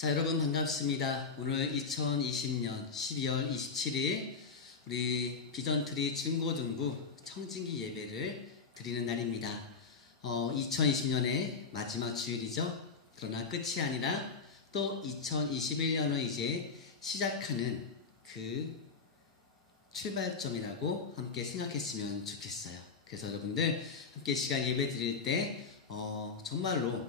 자, 여러분 반갑습니다. 오늘 2020년 12월 27일 우리 비전트리 중고등부 청진기 예배를 드리는 날입니다. 2020년의 마지막 주일이죠. 그러나 끝이 아니라 또 2021년을 이제 시작하는 그 출발점이라고 함께 생각했으면 좋겠어요. 그래서 여러분들 함께 시간 예배 드릴 때 정말로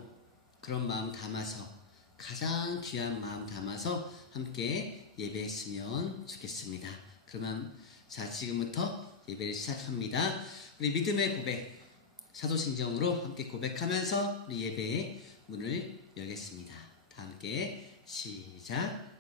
그런 마음 담아서, 가장 귀한 마음 담아서 함께 예배했으면 좋겠습니다. 그러면 자, 지금부터 예배를 시작합니다. 우리 믿음의 고백, 사도신경으로 함께 고백하면서 우리 예배의 문을 열겠습니다. 다 함께 시작.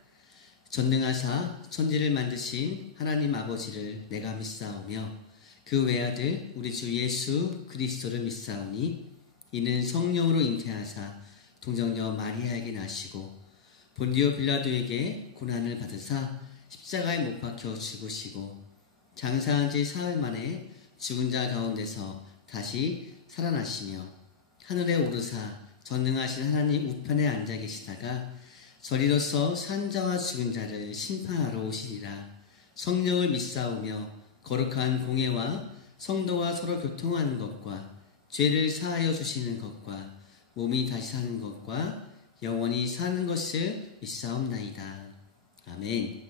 전능하사 천지를 만드신 하나님 아버지를 내가 믿사오며 그 외아들 우리 주 예수 그리스도를 믿사오니 이는 성령으로 잉태하사 동정녀 마리아에게 나시고 본디오 빌라도에게 고난을 받으사 십자가에 못 박혀 죽으시고 장사한 지 사흘 만에 죽은 자 가운데서 다시 살아나시며 하늘에 오르사 전능하신 하나님 우편에 앉아 계시다가 저리로서 산 자와 죽은 자를 심판하러 오시리라. 성령을 믿사오며 거룩한 공예와 성도와 서로 교통하는 것과 죄를 사하여 주시는 것과 몸이 다시 사는 것과 영원히 사는 것을 믿사옵나이다. 아멘.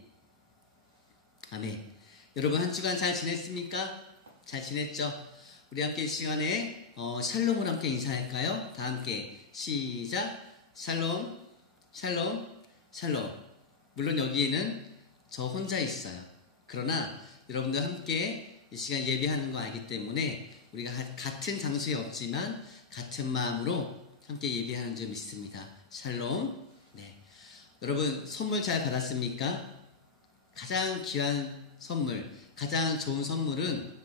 아멘. 여러분 한 주간 잘 지냈습니까? 잘 지냈죠? 우리 함께 이 시간에 샬롬을 함께 인사할까요? 다 함께 시작. 샬롬, 샬롬, 샬롬. 물론 여기에는 저 혼자 있어요. 그러나 여러분들 함께 이 시간 예배하는 거 알기 때문에 우리가 같은 장소에 없지만 같은 마음으로 함께 예배하는 줄 믿습니다. 샬롬. 네. 여러분 선물 잘 받았습니까? 가장 귀한 선물, 가장 좋은 선물은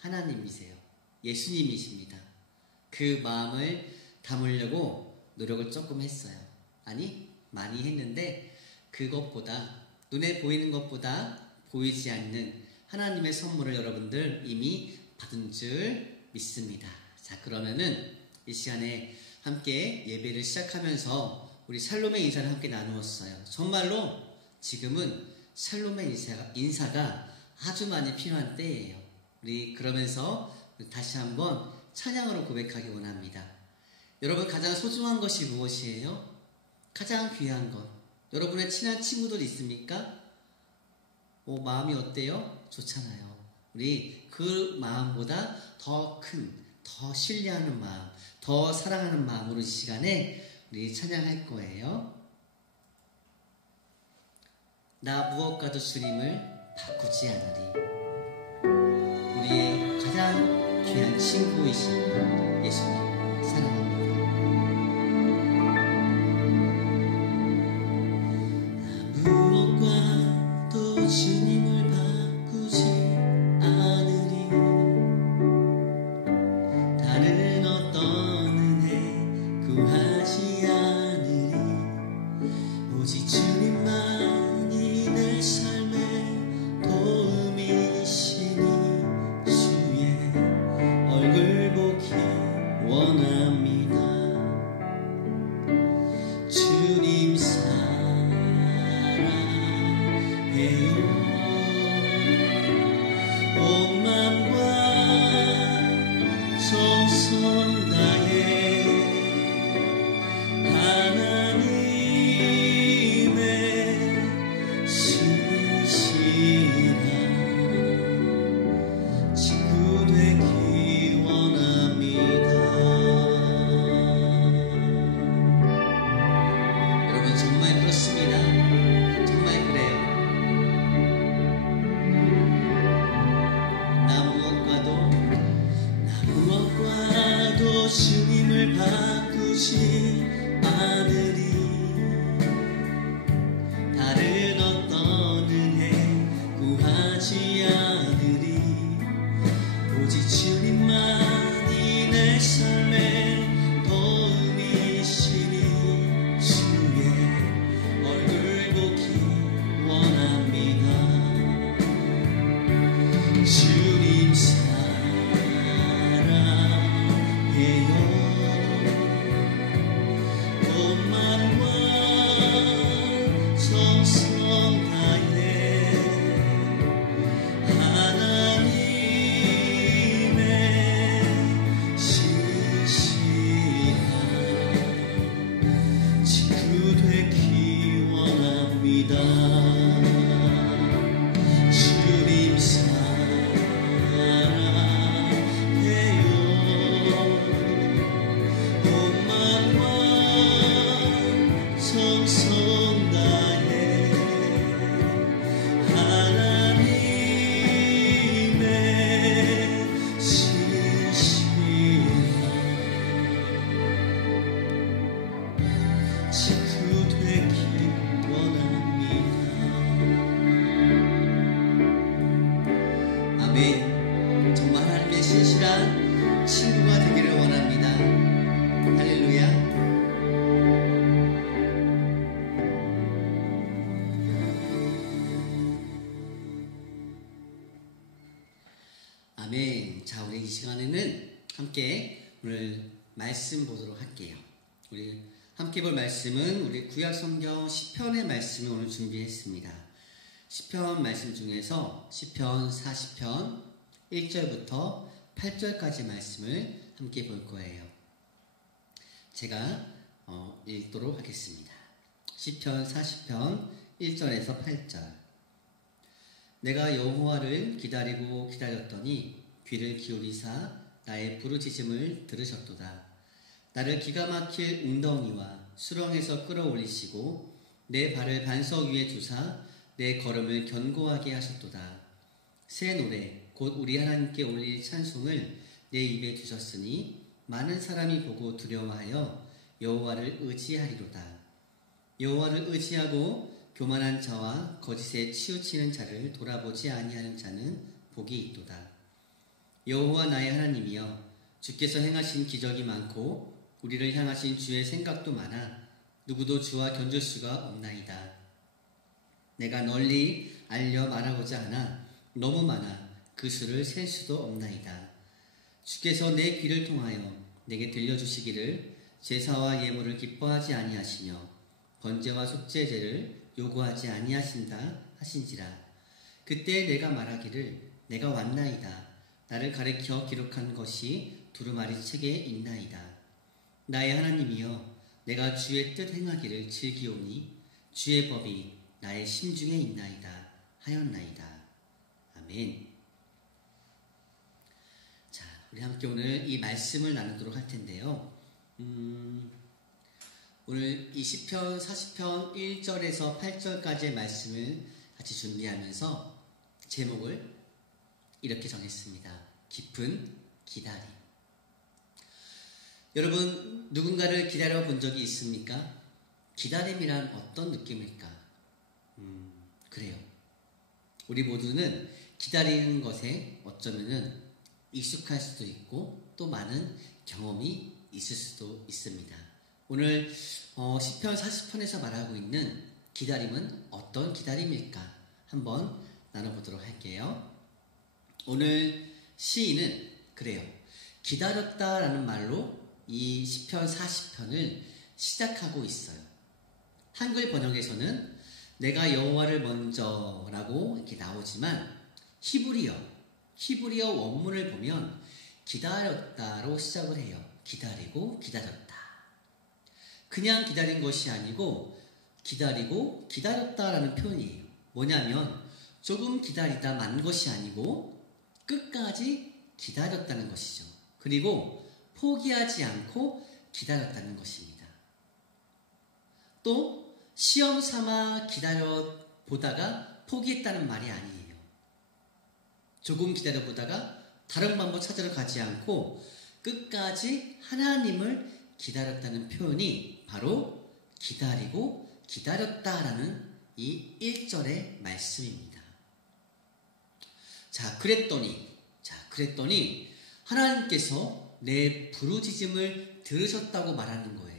하나님이세요. 예수님이십니다. 그 마음을 담으려고 노력을 조금 했어요. 아니, 많이 했는데 그것보다, 눈에 보이는 것보다 보이지 않는 하나님의 선물을 여러분들 이미 받은 줄 믿습니다. 자, 그러면은 이 시간에 함께 예배를 시작하면서 우리 샬롬의 인사를 함께 나누었어요. 정말로 지금은 샬롬의 인사가 아주 많이 필요한 때예요. 우리 그러면서 다시 한번 찬양으로 고백하기 원합니다. 여러분 가장 소중한 것이 무엇이에요? 가장 귀한 것. 여러분의 친한 친구들 있습니까? 마음이 어때요? 좋잖아요. 우리 그 마음보다 더 큰, 더 신뢰하는 마음, 더 사랑하는 마음으로 이 시간에 우리 찬양할 거예요. 나 무엇과도 주님을 바꾸지 않으리. 우리의 가장 귀한 친구이신 예수님 사랑합니다. 나 무엇과도 주님을 바꾸지 않으리. 다른 어떤 은혜 구하지 않으리. 오직 주님만이 내 삶의 도움이시니 주의 얼굴 보기 주님 사랑해요. 온 마음과 정성 다해 하나님의 신실한 친구 되길 원합니다. 아멘. 정말 하나님의 신실한 친구가 되기를 원합니다. 할렐루야. 아멘. 자, 우리 이 시간에는 함께 오늘 말씀 보도록 할게요. 우리 함께 볼 말씀은 우리 구약 성경 시편의 말씀을 오늘 준비했습니다. 시편 말씀 중에서 시편 40편 1절부터 8절까지 말씀을 함께 볼 거예요. 제가 읽도록 하겠습니다. 시편 40편 1절에서 8절. 내가 여호와를 기다리고 기다렸더니 귀를 기울이사 나의 부르짖음을 들으셨도다. 나를 기가 막힐 웅덩이와 수렁에서 끌어올리시고 내 발을 반석 위에 두사 내 걸음을 견고하게 하셨도다. 새 노래 곧 우리 하나님께 올릴 찬송을 내 입에 두셨으니 많은 사람이 보고 두려워하여 여호와를 의지하리로다. 여호와를 의지하고 교만한 자와 거짓에 치우치는 자를 돌아보지 아니하는 자는 복이 있도다. 여호와 나의 하나님이여, 주께서 행하신 기적이 많고 우리를 향하신 주의 생각도 많아 누구도 주와 견줄 수가 없나이다. 내가 널리 알려 말하고자 하나 너무 많아 그 수를 셀 수도 없나이다. 주께서 내 귀를 통하여 내게 들려주시기를 제사와 예물을 기뻐하지 아니하시며 번제와 속죄제를 요구하지 아니하신다 하신지라. 그때 내가 말하기를 내가 왔나이다. 나를 가리켜 기록한 것이 두루마리 책에 있나이다. 나의 하나님이여, 내가 주의 뜻 행하기를 즐기오니 주의 법이 나의 심중에 있나이다 하였나이다. 아멘. 자, 우리 함께 오늘 이 말씀을 나누도록 할 텐데요. 오늘 이 시편 40편 1절에서 8절까지의 말씀을 같이 준비하면서 제목을 이렇게 정했습니다. 깊은 기다림. 여러분, 누군가를 기다려 본 적이 있습니까? 기다림이란 어떤 느낌일까? 그래요. 우리 모두는 기다리는 것에 어쩌면은 익숙할 수도 있고 또 많은 경험이 있을 수도 있습니다. 오늘 시편 40편에서 말하고 있는 기다림은 어떤 기다림일까? 한번 나눠보도록 할게요. 오늘 시인은 그래요. 기다렸다라는 말로 이 시편 40편을 시작하고 있어요. 한글 번역에서는 내가 여호와를 먼저라고 이렇게 나오지만 히브리어 원문을 보면 기다렸다로 시작을 해요. 기다리고 기다렸다. 그냥 기다린 것이 아니고 기다리고 기다렸다라는 표현이에요. 뭐냐면 조금 기다리다 만 것이 아니고 끝까지 기다렸다는 것이죠. 그리고 포기하지 않고 기다렸다는 것입니다. 또 시험 삼아 기다려 보다가 포기했다는 말이 아니에요. 조금 기다려 보다가 다른 방법 찾으러 가지 않고 끝까지 하나님을 기다렸다는 표현이 바로 기다리고 기다렸다라는 이 1절의 말씀입니다. 자, 그랬더니 하나님께서 내 부르짖음을 들으셨다고 말하는 거예요.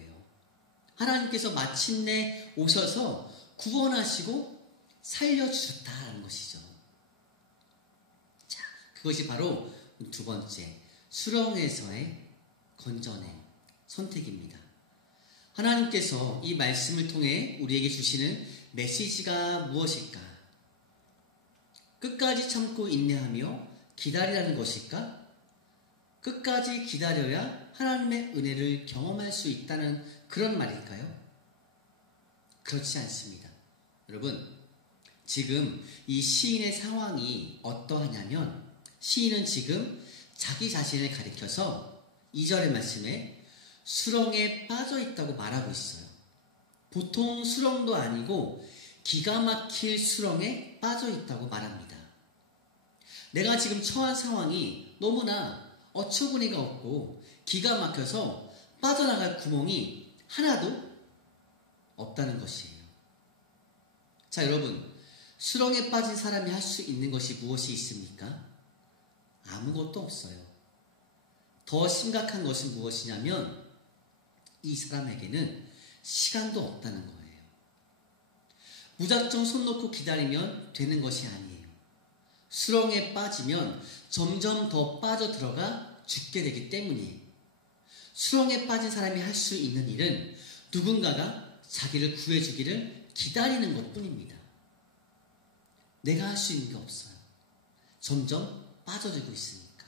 하나님께서 마침내 오셔서 구원하시고 살려주셨다는 것이죠. 자, 그것이 바로 두 번째, 수렁에서의 건져낸 선택입니다. 하나님께서 이 말씀을 통해 우리에게 주시는 메시지가 무엇일까? 끝까지 참고 인내하며 기다리라는 것일까? 끝까지 기다려야 하나님의 은혜를 경험할 수 있다는 그런 말일까요? 그렇지 않습니다. 여러분, 지금 이 시인의 상황이 어떠하냐면 시인은 지금 자기 자신을 가리켜서 2절의 말씀에 수렁에 빠져 있다고 말하고 있어요. 보통 수렁도 아니고 기가 막힐 수렁에 빠져 있다고 말합니다. 내가 지금 처한 상황이 너무나 어처구니가 없고 기가 막혀서 빠져나갈 구멍이 하나도 없다는 것이에요. 자, 여러분, 수렁에 빠진 사람이 할 수 있는 것이 무엇이 있습니까? 아무것도 없어요. 더 심각한 것은 무엇이냐면 이 사람에게는 시간도 없다는 거예요. 무작정 손 놓고 기다리면 되는 것이 아니에요. 수렁에 빠지면 점점 더 빠져들어가 죽게 되기 때문이에요. 수렁에 빠진 사람이 할 수 있는 일은 누군가가 자기를 구해주기를 기다리는 것뿐입니다. 내가 할 수 있는 게 없어요. 점점 빠져들고 있으니까.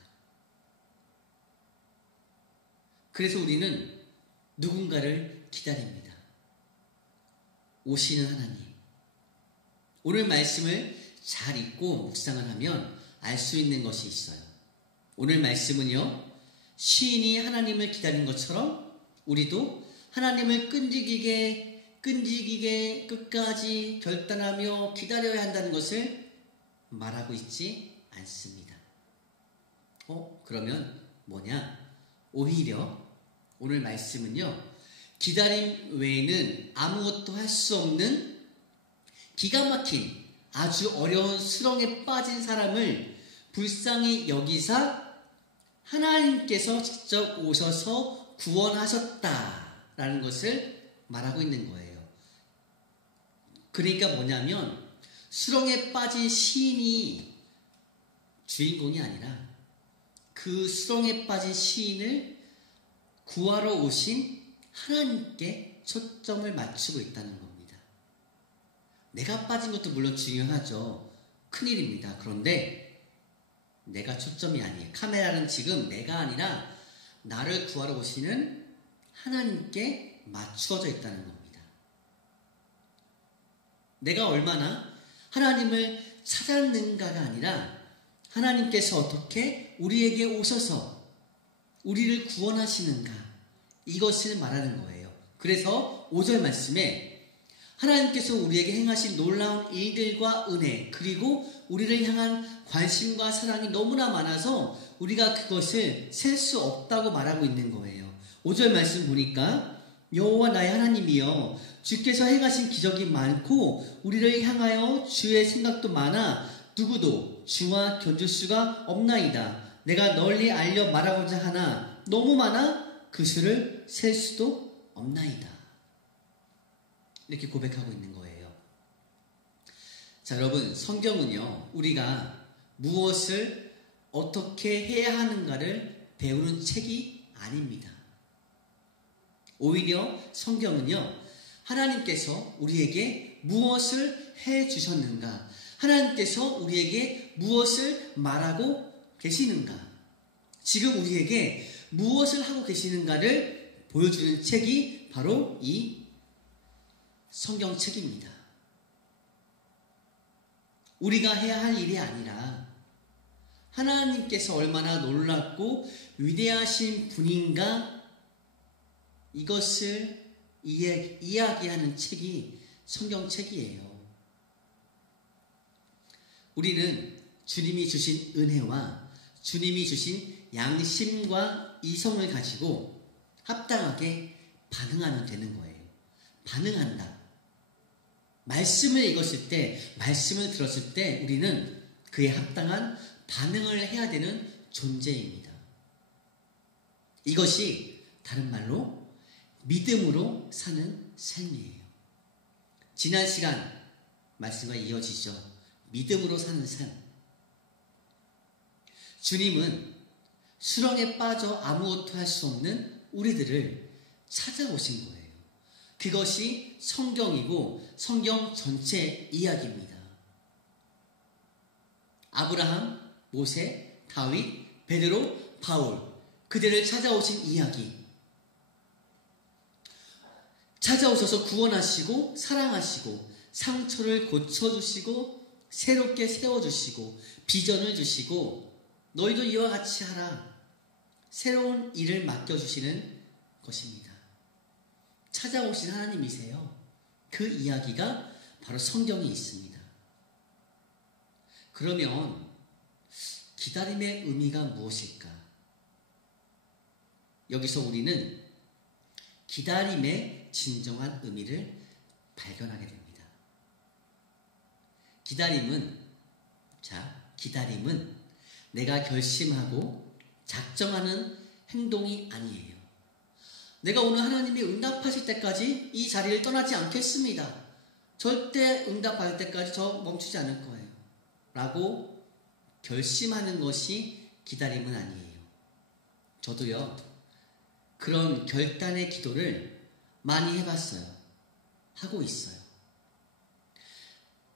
그래서 우리는 누군가를 기다립니다. 오시는 하나님. 오늘 말씀을 잘 읽고 묵상을 하면 알 수 있는 것이 있어요. 오늘 말씀은요, 시인이 하나님을 기다린 것처럼 우리도 하나님을 끈질기게 끝까지 결단하며 기다려야 한다는 것을 말하고 있지 않습니다. 그러면 뭐냐? 오히려 오늘 말씀은요, 기다림 외에는 아무것도 할 수 없는 기가 막힌 아주 어려운 수렁에 빠진 사람을 불쌍히 여기사 하나님께서 직접 오셔서 구원하셨다라는 것을 말하고 있는 거예요. 그러니까 뭐냐면 수렁에 빠진 시인이 주인공이 아니라 그 수렁에 빠진 시인을 구하러 오신 하나님께 초점을 맞추고 있다는 겁니다. 내가 빠진 것도 물론 중요하죠. 큰일입니다. 그런데 내가 초점이 아니에요. 카메라는 지금 내가 아니라 나를 구하러 오시는 하나님께 맞추어져 있다는 겁니다. 내가 얼마나 하나님을 찾았는가가 아니라 하나님께서 어떻게 우리에게 오셔서 우리를 구원하시는가, 이것을 말하는 거예요. 그래서 5절 말씀에 하나님께서 우리에게 행하신 놀라운 일들과 은혜, 그리고 우리를 향한 관심과 사랑이 너무나 많아서 우리가 그것을 셀 수 없다고 말하고 있는 거예요. 5절 말씀 보니까 여호와 나의 하나님이여, 주께서 행하신 기적이 많고 우리를 향하여 주의 생각도 많아 누구도 주와 견줄 수가 없나이다. 내가 널리 알려 말하고자 하나 너무 많아 그 수를 셀 수도 없나이다. 이렇게 고백하고 있는 거예요. 자, 여러분, 성경은요, 우리가 무엇을 어떻게 해야 하는가를 배우는 책이 아닙니다. 오히려 성경은요, 하나님께서 우리에게 무엇을 해 주셨는가, 하나님께서 우리에게 무엇을 말하고 계시는가, 지금 우리에게 무엇을 하고 계시는가를 보여주는 책이 바로 이 성경책입니다. 우리가 해야 할 일이 아니라 하나님께서 얼마나 놀랍고 위대하신 분인가, 이것을 이야기하는 책이 성경책이에요. 우리는 주님이 주신 은혜와 주님이 주신 양심과 이성을 가지고 합당하게 반응하면 되는 거예요. 반응한다. 말씀을 읽었을 때, 말씀을 들었을 때 우리는 그에 합당한 반응을 해야 되는 존재입니다. 이것이 다른 말로 믿음으로 사는 삶이에요. 지난 시간 말씀과 이어지죠. 믿음으로 사는 삶. 주님은 수렁에 빠져 아무것도 할 수 없는 우리들을 찾아오신 거예요. 그것이 성경이고 성경 전체 이야기입니다. 아브라함, 모세, 다윗, 베드로, 바울, 그들을 찾아오신 이야기. 찾아오셔서 구원하시고 사랑하시고 상처를 고쳐주시고 새롭게 세워주시고 비전을 주시고 너희도 이와 같이 하라. 새로운 일을 맡겨주시는 것입니다. 찾아오신 하나님이세요. 그 이야기가 바로 성경에 있습니다. 그러면 기다림의 의미가 무엇일까? 여기서 우리는 기다림의 진정한 의미를 발견하게 됩니다. 기다림은 내가 결심하고 작정하는 행동이 아니에요. 내가 오늘 하나님이 응답하실 때까지 이 자리를 떠나지 않겠습니다. 절대 응답할 때까지 저 멈추지 않을 거예요. 라고 결심하는 것이 기다림은 아니에요. 저도요, 그런 결단의 기도를 많이 해봤어요. 하고 있어요.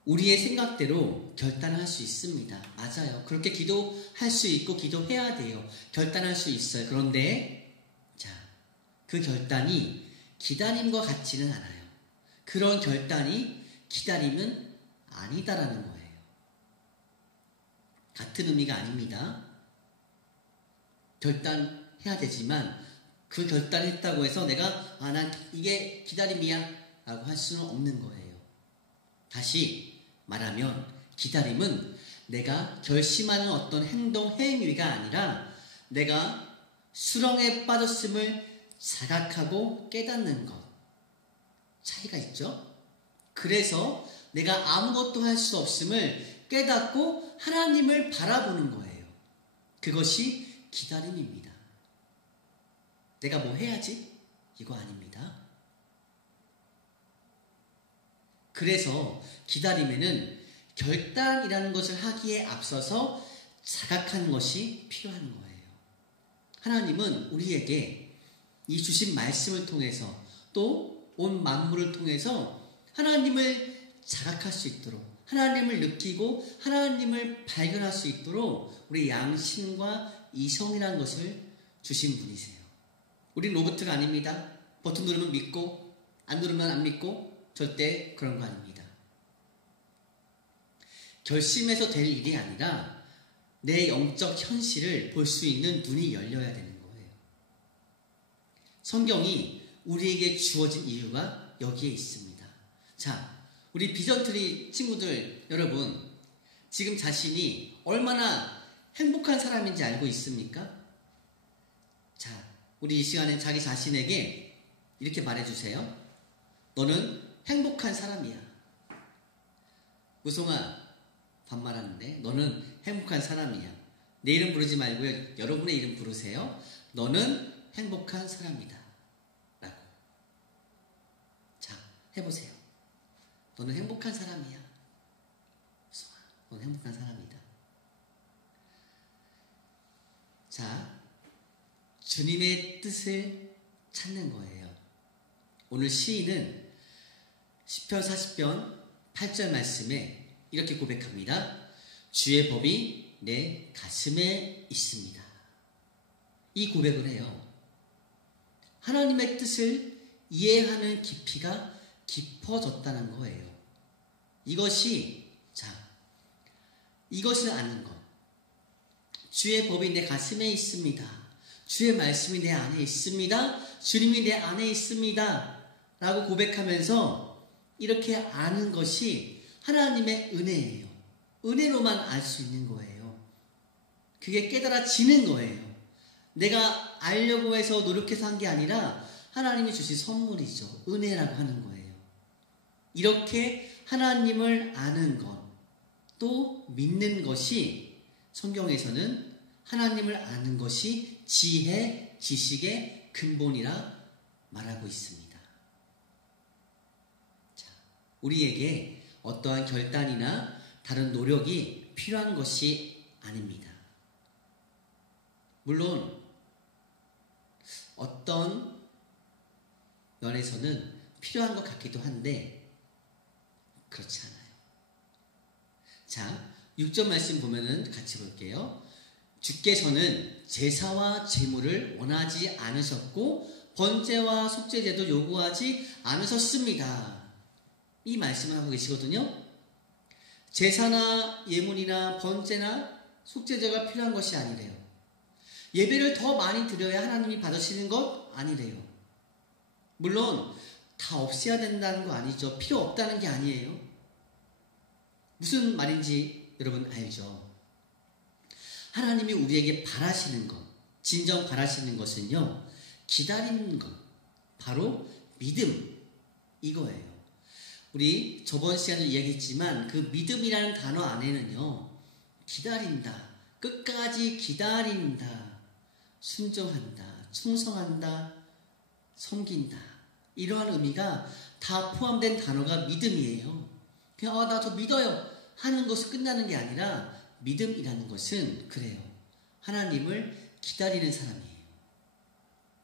우리의 생각대로 결단을 할 수 있습니다. 맞아요. 그렇게 기도할 수 있고 기도해야 돼요. 결단할 수 있어요. 그런데 그 결단이 기다림과 같지는 않아요. 그런 결단이 기다림은 아니다라는 거예요. 같은 의미가 아닙니다. 결단해야 되지만 그 결단을 했다고 해서 내가 난 이게 기다림이야 라고 할 수는 없는 거예요. 다시 말하면 기다림은 내가 결심하는 어떤 행동, 행위가 아니라 내가 수렁에 빠졌음을 자각하고 깨닫는 것. 차이가 있죠? 그래서 내가 아무것도 할 수 없음을 깨닫고 하나님을 바라보는 거예요. 그것이 기다림입니다. 내가 뭐 해야지? 이거 아닙니다. 그래서 기다림에는 결단이라는 것을 하기에 앞서서 자각하는 것이 필요한 거예요. 하나님은 우리에게 이 주신 말씀을 통해서 또 온 만물을 통해서 하나님을 자각할 수 있도록 하나님을 느끼고 하나님을 발견할 수 있도록 우리 양심과 이성이라는 것을 주신 분이세요. 우린 로봇가 아닙니다. 버튼 누르면 믿고 안 누르면 안 믿고 절대 그런 거 아닙니다. 결심해서 될 일이 아니라 내 영적 현실을 볼 수 있는 눈이 열려야 되는 거예요. 성경이 우리에게 주어진 이유가 여기에 있습니다. 우리 비전트리 친구들 여러분, 지금 자신이 얼마나 행복한 사람인지 알고 있습니까? 우리 이 시간에 자기 자신에게 이렇게 말해주세요. 너는 행복한 사람이야. 우송아, 반말하는데 너는 행복한 사람이야. 내 이름 부르지 말고요. 여러분의 이름 부르세요. 너는 행복한 사람이다. 라고. 해보세요. 너는 행복한 사람이야. 우송아, 너는 행복한 사람이다. 주님의 뜻을 찾는 거예요. 오늘 시인은 시편 40편 8절 말씀에 이렇게 고백합니다. 주의 법이 내 가슴에 있습니다. 이 고백을 해요. 하나님의 뜻을 이해하는 깊이가 깊어졌다는 거예요. 이것을 아는 것. 주의 법이 내 가슴에 있습니다. 주의 말씀이 내 안에 있습니다. 주님이 내 안에 있습니다. 라고 고백하면서 이렇게 아는 것이 하나님의 은혜예요. 은혜로만 알 수 있는 거예요. 그게 깨달아지는 거예요. 내가 알려고 해서 노력해서 한 게 아니라 하나님이 주신 선물이죠. 은혜라고 하는 거예요. 이렇게 하나님을 아는 것, 또 믿는 것이 성경에서는 하나님을 아는 것이 지혜, 지식의 근본이라 말하고 있습니다. 우리에게 어떠한 결단이나 다른 노력이 필요한 것이 아닙니다. 물론 어떤 면에서는 필요한 것 같기도 한데 그렇지 않아요. 6절 말씀 보면은 같이 볼게요. 주께서는 제사와 제물을 원하지 않으셨고 번제와 속죄제도 요구하지 않으셨습니다. 이 말씀을 하고 계시거든요. 제사나 예물이나 번제나 속죄제가 필요한 것이 아니래요. 예배를 더 많이 드려야 하나님이 받으시는 것 아니래요. 물론 다 없애야 된다는 거 아니죠. 필요 없다는 게 아니에요. 무슨 말인지 여러분 알죠? 하나님이 우리에게 바라시는 것, 진정 바라시는 것은요, 기다리는 것, 바로 믿음, 이거예요. 우리 저번 시간에 이야기했지만 그 믿음이라는 단어 안에는요, 기다린다, 끝까지 기다린다, 순종한다, 충성한다, 섬긴다, 이러한 의미가 다 포함된 단어가 믿음이에요. 그냥 나 저 믿어요 하는 것이 끝나는 게 아니라 믿음이라는 것은 그래요. 하나님을 기다리는 사람이에요.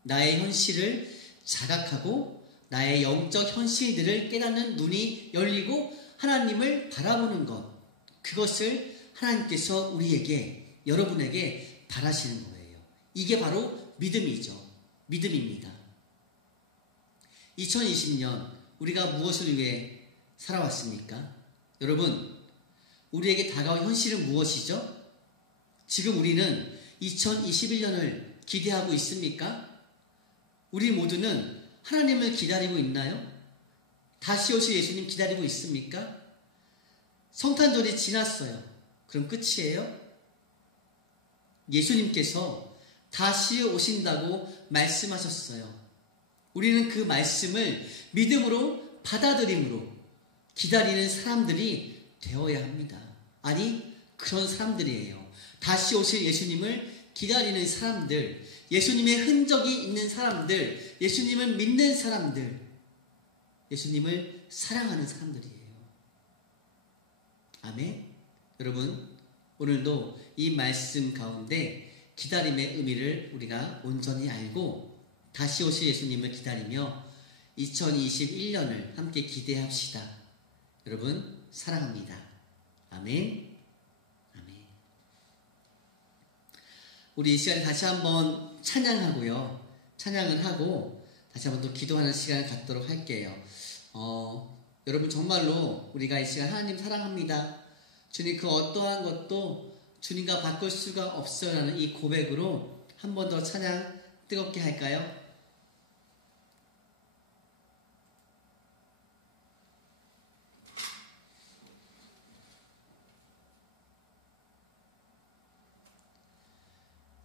나의 현실을 자각하고 나의 영적 현실들을 깨닫는 눈이 열리고 하나님을 바라보는 것, 그것을 하나님께서 우리에게, 여러분에게 바라시는 거예요. 이게 바로 믿음이죠. 믿음입니다. 2020년 우리가 무엇을 위해 살아왔습니까? 여러분, 우리에게 다가온 현실은 무엇이죠? 지금 우리는 2021년을 기대하고 있습니까? 우리 모두는 하나님을 기다리고 있나요? 다시 오실 예수님 기다리고 있습니까? 성탄절이 지났어요. 그럼 끝이에요? 예수님께서 다시 오신다고 말씀하셨어요. 우리는 그 말씀을 믿음으로 받아들임으로 기다리는 사람들이 되어야 합니다. 아니, 그런 사람들이에요. 다시 오실 예수님을 기다리는 사람들, 예수님의 흔적이 있는 사람들, 예수님을 믿는 사람들, 예수님을 사랑하는 사람들이에요. 아멘. 여러분, 오늘도 이 말씀 가운데 기다림의 의미를 우리가 온전히 알고 다시 오실 예수님을 기다리며 2021년을 함께 기대합시다. 여러분, 사랑합니다. 아멘. 아멘. 우리 이 시간에 다시 한번 찬양하고요. 찬양을 하고 다시 한번 또 기도하는 시간을 갖도록 할게요. 여러분, 정말로 우리가 이 시간 하나님 사랑합니다, 주님 그 어떠한 것도 주님과 바꿀 수가 없어요 라는 이 고백으로 한 번 더 찬양 뜨겁게 할까요?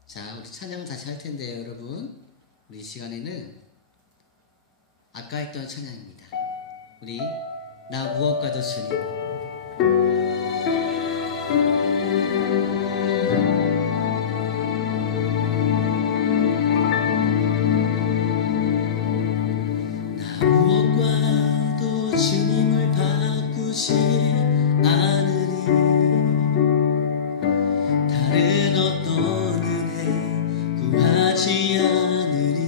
자, 우리 찬양 다시 할 텐데요, 여러분. 우리 이 시간에는 아까 했던 찬양입니다. 우리 나 무엇과도 주님. 무엇과도 주님을 바꾸지 않으리. 다른 어떤 은혜 구하지 않으리.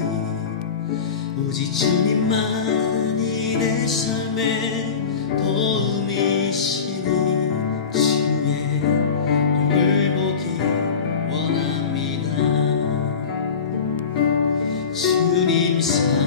오직 주님만이 내 삶의 도움이시니 주의 얼굴 보기 원합니다. 주님 사랑해요.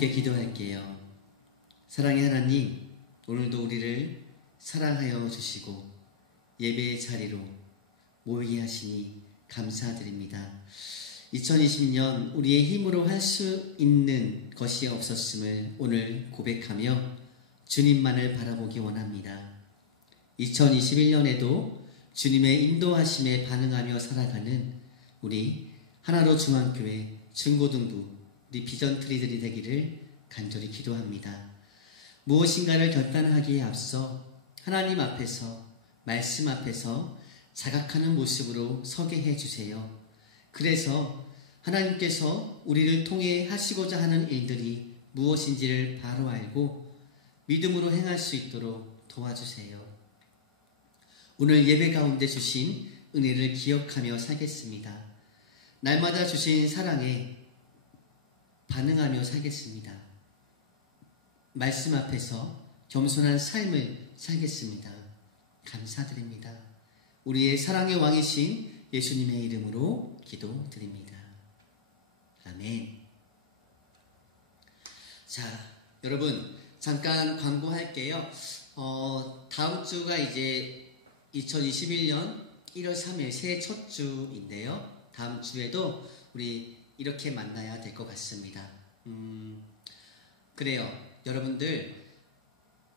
함께 기도할게요. 사랑의 하나님, 오늘도 우리를 사랑하여 주시고 예배의 자리로 모이게 하시니 감사드립니다. 2020년 우리의 힘으로 할 수 있는 것이 없었음을 오늘 고백하며 주님만을 바라보기 원합니다. 2021년에도 주님의 인도하심에 반응하며 살아가는 우리 하나로 중앙교회 중고등부 우리 비전트리들이 되기를 간절히 기도합니다. 무엇인가를 결단하기에 앞서 하나님 앞에서 말씀 앞에서 자각하는 모습으로 서게 해주세요. 그래서 하나님께서 우리를 통해 하시고자 하는 일들이 무엇인지를 바로 알고 믿음으로 행할 수 있도록 도와주세요. 오늘 예배 가운데 주신 은혜를 기억하며 살겠습니다. 날마다 주신 사랑에 반응하며 살겠습니다. 말씀 앞에서 겸손한 삶을 살겠습니다. 감사드립니다. 우리의 사랑의 왕이신 예수님의 이름으로 기도드립니다. 아멘. 자, 여러분 잠깐 광고할게요. 다음 주가 이제 2021년 1월 3일 새해 첫 주인데요. 다음 주에도 우리 이렇게 만나야 될 것 같습니다. 그래요. 여러분들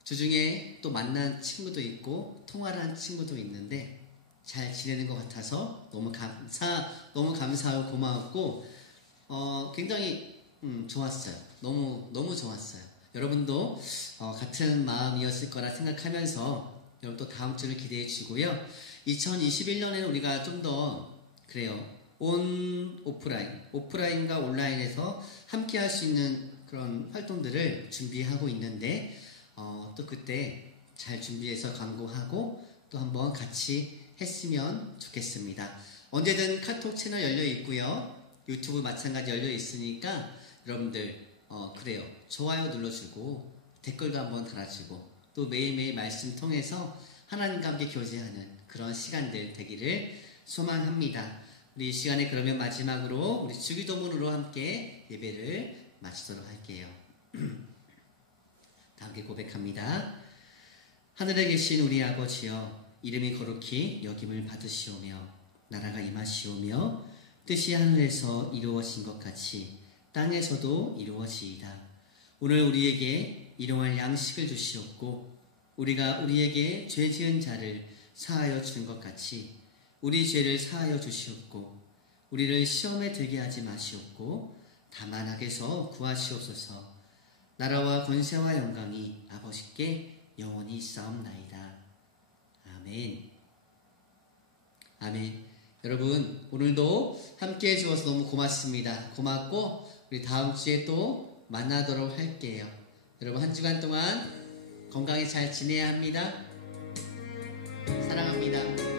주중에 또 만난 친구도 있고 통화를 한 친구도 있는데 잘 지내는 것 같아서 너무 감사하고 고마웠고 굉장히 좋았어요. 너무 좋았어요. 여러분도 같은 마음이었을 거라 생각하면서 여러분 또 다음 주를 기대해 주시고요. 2021년에는 우리가 좀 더 그래요. 오프라인과 온라인에서 함께 할 수 있는 그런 활동들을 준비하고 있는데 또 그때 잘 준비해서 광고하고 또 한번 같이 했으면 좋겠습니다. 언제든 카톡 채널 열려 있고요. 유튜브 마찬가지 열려 있으니까 여러분들 그래요. 좋아요 눌러주고 댓글도 한번 달아주고 또 매일매일 말씀 통해서 하나님과 함께 교제하는 그런 시간들 되기를 소망합니다. 우리 이 시간에 그러면 마지막으로 우리 주기도문으로 함께 예배를 마치도록 할게요. 다 함께 고백합니다. 하늘에 계신 우리 아버지여, 이름이 거룩히 여김을 받으시오며 나라가 임하시오며 뜻이 하늘에서 이루어진 것 같이 땅에서도 이루어지이다. 오늘 우리에게 일용할 양식을 주시옵고 우리가 우리에게 죄 지은 자를 사하여 주는 것 같이 우리 죄를 사하여 주시옵고 우리를 시험에 들게 하지 마시옵고 다만 악에서 구하시옵소서. 나라와 권세와 영광이 아버지께 영원히 있사옵나이다. 아멘. 아멘. 여러분 오늘도 함께 해주셔서 너무 고맙습니다. 고맙고 우리 다음 주에 또 만나도록 할게요. 여러분 한 주간 동안 건강히 잘 지내야 합니다. 사랑합니다.